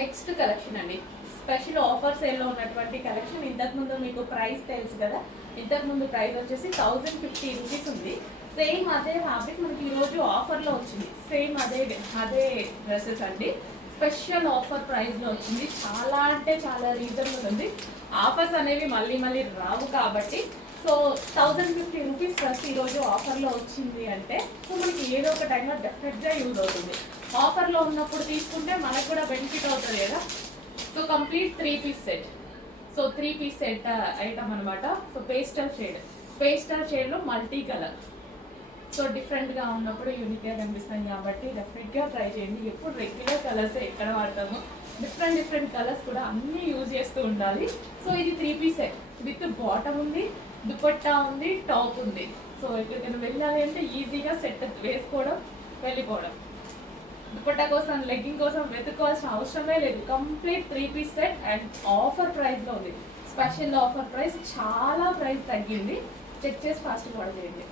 Next collection అండి, special offer సేల్లో ఉన్నటువంటి కలెక్షన్. ఇంతకుముందు మీకు ప్రైస్ తెలుసు కదా, ఇంతకుముందు ప్రైస్ వచ్చేసి 1050 రూపీస్ ఉంది. సేమ్ అదే ఫ్యాబ్రిక్ మనకి ఈరోజు ఆఫర్లో వచ్చింది. సేమ్ అదే డ్రెస్సెస్ అండి, స్పెషల్ ఆఫర్ ప్రైస్లో వచ్చింది. చాలా అంటే చాలా రీజనబుల్ ఉంది. ఆఫర్స్ అనేవి మళ్ళీ మళ్ళీ రావు కాబట్టి సో 1050 రూపీస్ డ్రెస్ ఈరోజు ఆఫర్లో వచ్చింది అంటే సో మనకి ఏదో ఒక టైంలో డెఫినెట్గా యూజ్ అవుతుంది. ఆఫర్లో ఉన్నప్పుడు తీసుకుంటే మనకు కూడా బెనిఫిట్ అవుతుంది కదా. So complete 3 piece set. So 3 piece set item అనమాట. సో పేస్టల్ షేడ్లో మల్టీ కలర్. సో డిఫరెంట్గా ఉన్నప్పుడు యూనిక్గా కనిపిస్తాయి కాబట్టి డెఫినెట్గా ట్రై చేయండి. ఎప్పుడు రెగ్యులర్ కలర్స్ ఎక్కడ వాడతాము, డిఫరెంట్ కలర్స్ కూడా అన్నీ యూజ్ చేస్తూ ఉండాలి. సో ఇది 3 పీస్ సెట్ విత్ బాటమ్ ఉంది, దుపట్టా ఉంది, టాప్ ఉంది. సో ఎక్కడికైనా వెళ్ళాలి అంటే ఈజీగా సెట్ వేసుకోవడం, వెళ్ళిపోవడం. దుపట్టా కోసం, లెగ్గింగ్ కోసం వెతుక్కోవాల్సిన అవసరమే లేదు. Complete 3 piece set and offer ప్రైస్లో ఉంది. స్పెషల్ ఆఫర్ ప్రైస్, చాలా ప్రైస్ తగ్గింది. చెక్ చేసి ఫాస్ట్ ఆర్డర్ చేయండి.